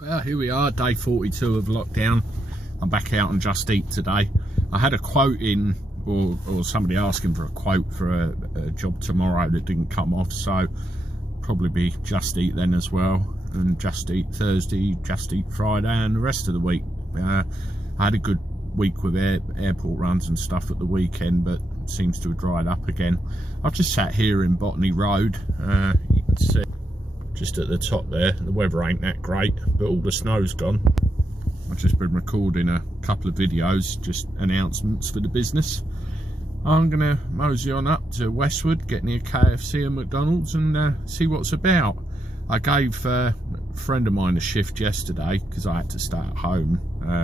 Well, here we are, day 42 of lockdown. I'm back out on Just Eat today. I had a quote in, or somebody asking for a quote for a job tomorrow that didn't come off, so probably be Just Eat then as well, and Just Eat Thursday, Just Eat Friday, and the rest of the week. I had a good week with airport runs and stuff at the weekend, but it seems to have dried up again. I've just sat here in Botany Road. You can see just at the top there, the weather ain't that great, but all the snow's gone. I've just been recording a couple of videos, just announcements for the business. I'm gonna mosey on up to Westwood, get near KFC and McDonald's, and see what's about. I gave a friend of mine a shift yesterday because I had to stay at home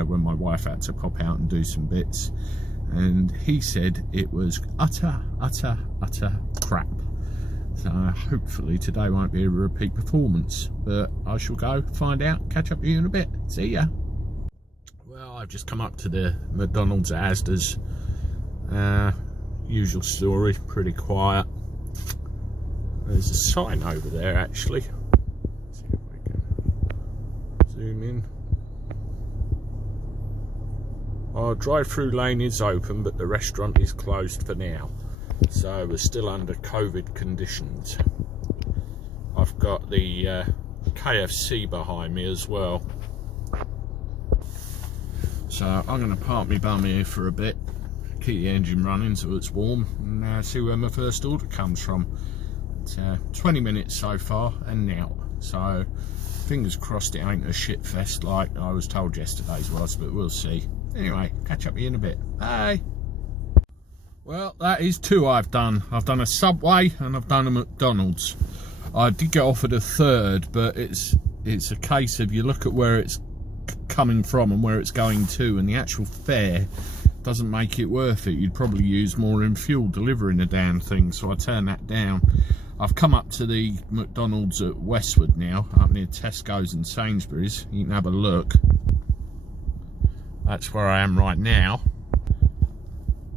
when my wife had to pop out and do some bits, and he said it was utter crap. So hopefully today won't be a repeat performance, but I shall go find out, catch up with you in a bit. See ya. Well, I've just come up to the McDonald's at Asda's. Usual story, pretty quiet. There's a sign over there actually. Let's see if I can zoom in. Our drive-through lane is open, but the restaurant is closed for now. So we're still under COVID conditions. I've got the KFC behind me as well. So I'm going to park my bum here for a bit, keep the engine running so it's warm, and see where my first order comes from. It's 20 minutes so far and now. So fingers crossed it ain't a shit fest like I was told yesterday's was, but we'll see. Anyway, catch up with you in a bit. Bye. Well, that is two I've done. I've done a Subway and I've done a McDonald's. I did get offered a third, but it's a case of you look at where it's coming from and where it's going to, and the actual fare doesn't make it worth it. You'd probably use more in fuel delivering the damn thing, so I turned that down. I've come up to the McDonald's at Westwood now, up near Tesco's and Sainsbury's. You can have a look. That's where I am right now.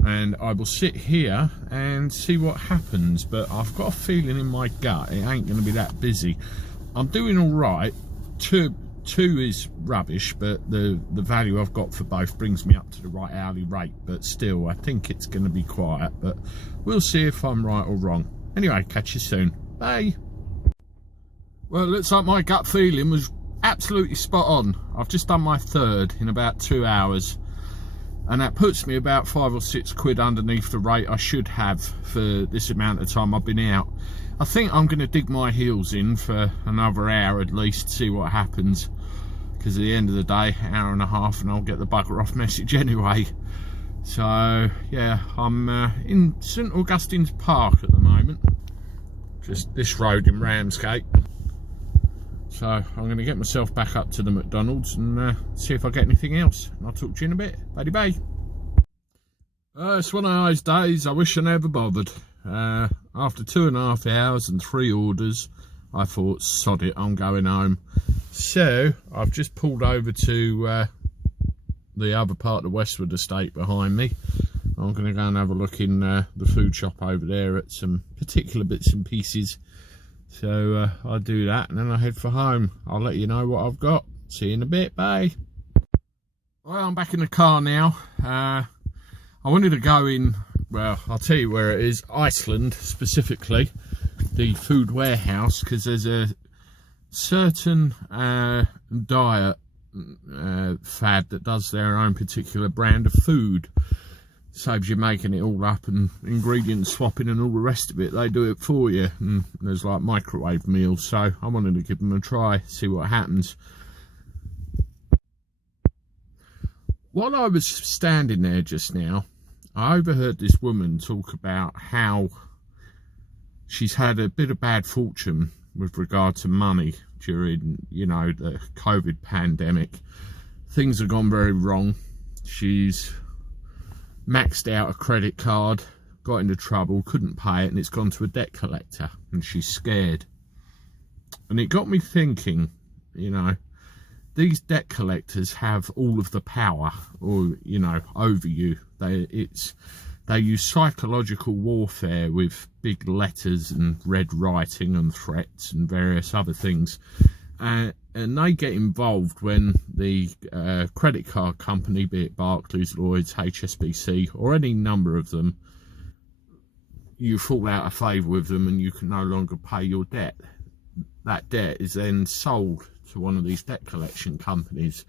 And I will sit here and see what happens, but I've got a feeling in my gut it ain't going to be that busy. I'm doing all right. Two is rubbish, but the value I've got for both brings me up to the right hourly rate, but still I think it's going to be quiet, but we'll see if I'm right or wrong. Anyway, catch you soon. Bye. Well, it looks like my gut feeling was absolutely spot on. I've just done my third in about 2 hours, and that puts me about £5 or £6 underneath the rate I should have for this amount of time I've been out. I think I'm going to dig my heels in for another hour at least, see what happens, because at the end of the day, hour and a half and I'll get the bugger off message anyway. So yeah, I'm in St Augustine's Park at the moment, just this road in Ramsgate. So I'm going to get myself back up to the McDonald's and see if I get anything else. I'll talk to you in a bit. Bye. It's one of those days I wish I never bothered. After 2.5 hours and 3 orders, I thought, sod it, I'm going home. So I've just pulled over to the other part of the Westwood estate behind me. I'm going to go and have a look in the food shop over there at some particular bits and pieces. So I'll do that and then I'll head for home. I'll let you know what I've got. See you in a bit. Bye. Well, I'm back in the car now. I wanted to go in, well, I'll tell you where it is, Iceland specifically, the food warehouse, because there's a certain diet fad that does their own particular brand of food. Saves you making it all up and ingredient swapping and all the rest of it. They do it for you, and there's like microwave meals, so I wanted to give them a try, see what happens. While I was standing there just now, I overheard this woman talk about how she's had a bit of bad fortune with regard to money during, you know, the COVID pandemic. Things have gone very wrong. She's maxed out a credit card, got into trouble, couldn't pay it, and it's gone to a debt collector, and she's scared. And it got me thinking, you know, these debt collectors have all of the power, or, you know, over you. They use psychological warfare with big letters and red writing and threats and various other things. and they get involved when the credit card company, be it Barclays, Lloyds, HSBC, or any number of them, you fall out of favour with them and you can no longer pay your debt. That debt is then sold to one of these debt collection companies,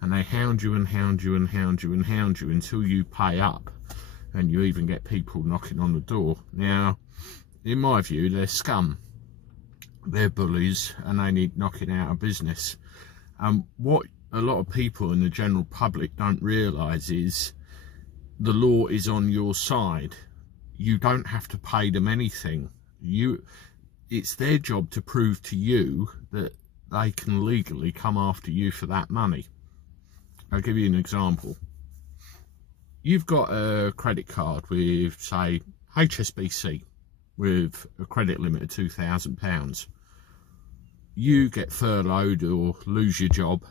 and they hound you and hound you and hound you and hound you until you pay up, and you even get people knocking on the door. Now, in my view, they're scum. They're bullies, and they need knocking out of business. And what a lot of people in the general public don't realise is the law is on your side. You don't have to pay them anything. It's their job to prove to you that they can legally come after you for that money. I'll give you an example. You've got a credit card with, say, HSBC, with a credit limit of £2,000. You get furloughed or lose your job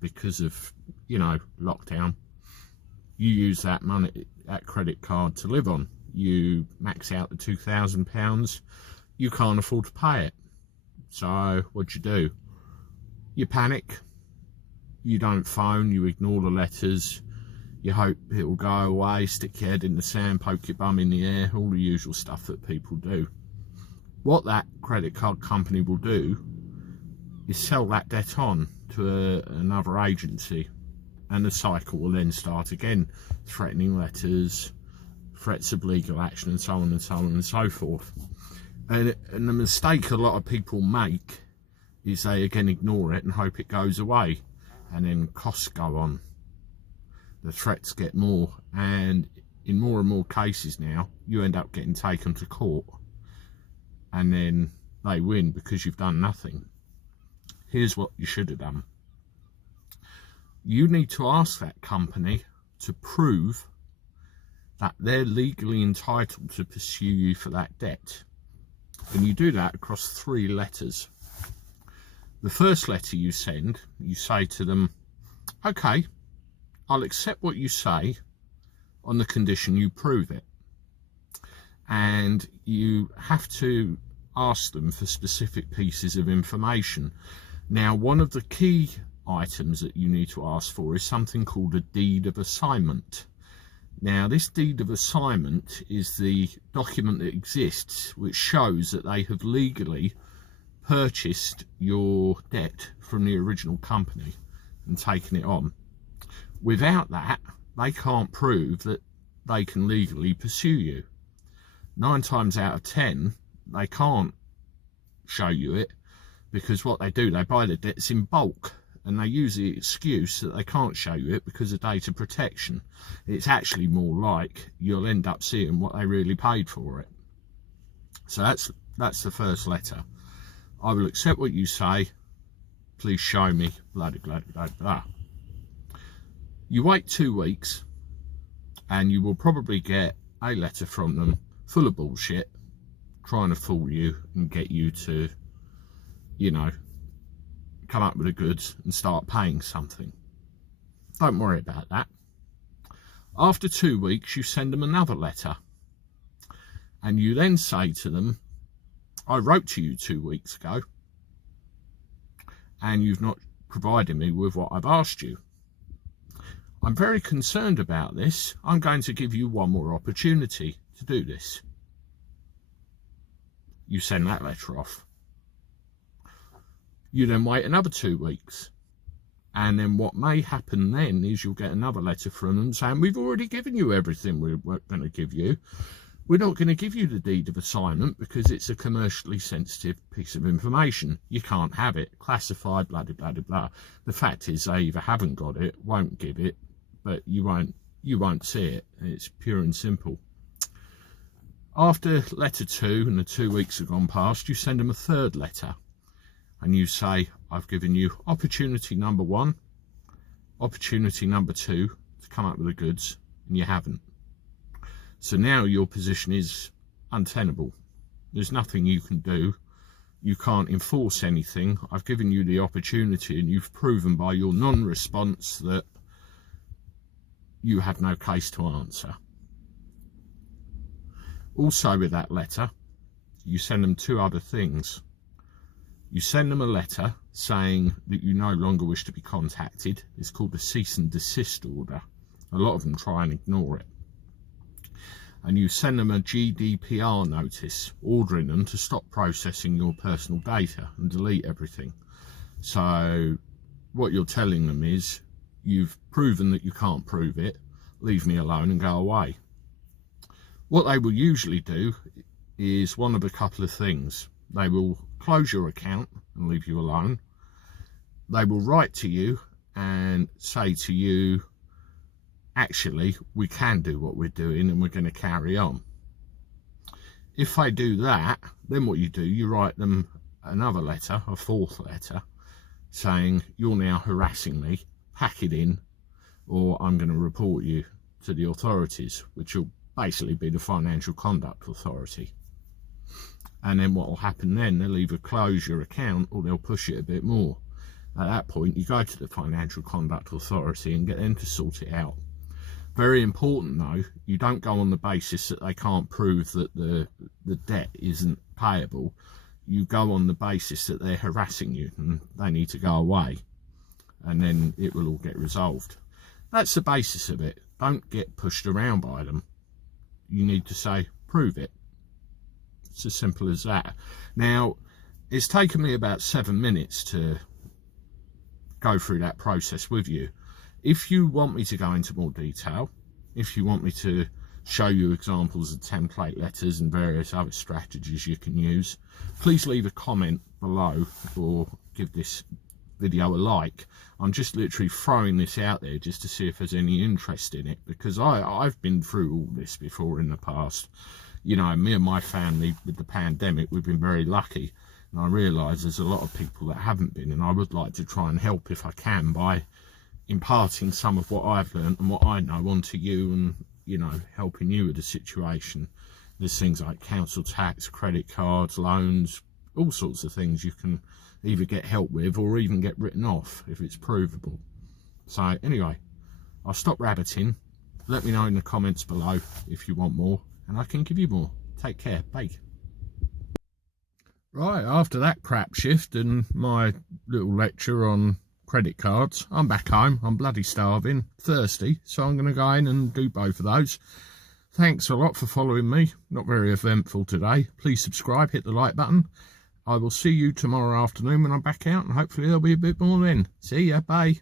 because of, lockdown. You use that money, that credit card, to live on. You max out the £2,000. You can't afford to pay it. So what do? You panic. You don't phone. You ignore the letters. You hope it will go away, stick your head in the sand, poke your bum in the air, all the usual stuff that people do. What that credit card company will do is sell that debt on to another agency, and the cycle will then start again. Threatening letters, threats of legal action, and so on and so on and so forth. And the mistake a lot of people make is they again ignore it and hope it goes away, and then costs go on. The threats get more, and in more and more cases now, you end up getting taken to court, and then they win because you've done nothing. Here's what you should have done. You need to ask that company to prove that they're legally entitled to pursue you for that debt. And you do that across 3 letters. The first letter you send, you say to them, okay, I'll accept what you say on the condition you prove it. And you have to ask them for specific pieces of information. Now, one of the key items that you need to ask for is something called a deed of assignment. Now, this deed of assignment is the document that exists which shows that they have legally purchased your debt from the original company and taken it on. Without that, they can't prove that they can legally pursue you. 9 times out of 10, they can't show you it, because what they do, they buy the debts in bulk, and they use the excuse that they can't show you it because of data protection. It's actually more like you'll end up seeing what they really paid for it. So that's the first letter. I will accept what you say. Please show me, blah, blah, blah, blah. You wait 2 weeks, and you will probably get a letter from them full of bullshit, trying to fool you and get you to, come up with the goods and start paying something. Don't worry about that. After 2 weeks, you send them another letter, and you then say to them, I wrote to you 2 weeks ago, and you've not provided me with what I've asked you. I'm very concerned about this. I'm going to give you one more opportunity to do this. You send that letter off. You then wait another 2 weeks. And then what may happen then is you'll get another letter from them saying, we've already given you everything we're going to give you. We're not going to give you the deed of assignment because it's a commercially sensitive piece of information. You can't have it. Classified, blah, blah, blah, blah. The fact is they either haven't got it, won't give it, but you won't see it. It's pure and simple. After letter 2 and the 2 weeks have gone past, you send them a third letter. And you say, I've given you opportunity number 1, opportunity number 2 to come up with the goods, and you haven't. So now your position is untenable. There's nothing you can do. You can't enforce anything. I've given you the opportunity, and you've proven by your non-response that you have no case to answer. Also with that letter, you send them 2 other things. You send them a letter saying that you no longer wish to be contacted. It's called a cease and desist order. A lot of them try and ignore it. And you send them a GDPR notice ordering them to stop processing your personal data and delete everything. So what you're telling them is, you've proven that you can't prove it, leave me alone and go away. What they will usually do is one of a couple of things. They will close your account and leave you alone. They will write to you and say to you, actually, we can do what we're doing and we're going to carry on. If they do that, then what you do, you write them another letter, a fourth letter, saying, you're now harassing me, pack it in, or I'm going to report you to the authorities, which will basically be the Financial Conduct Authority. And then what will happen then, they'll either close your account or they'll push it a bit more. At that point, you go to the Financial Conduct Authority and get them to sort it out. Very important though, you don't go on the basis that they can't prove that the debt isn't payable. You go on the basis that they're harassing you and they need to go away, and then it will all get resolved. That's the basis of it. Don't get pushed around by them. You need to say, prove it. It's as simple as that. Now, it's taken me about 7 minutes to go through that process with you. If you want me to go into more detail, if you want me to show you examples of template letters and various other strategies you can use, please leave a comment below or give this video a like. I'm just literally throwing this out there just to see if there's any interest in it, because I've been through all this before in the past. You know, me and my family with the pandemic, we've been very lucky, and I realise there's a lot of people that haven't been, and I would like to try and help if I can by imparting some of what I've learned and what I know onto you, and, you know, helping you with the situation. There's things like council tax, credit cards, loans, all sorts of things you can either get help with or even get written off if it's provable. So anyway, I'll stop rabbiting. Let me know in the comments below if you want more, and I can give you more. Take care. Bye. Right, after that crap shift and my little lecture on credit cards, I'm back home. I'm bloody starving, thirsty, so I'm going to go in and do both of those. Thanks a lot for following me. Not very eventful today. Please subscribe, hit the like button. I will see you tomorrow afternoon when I'm back out, and hopefully there'll be a bit more then. See ya, bye.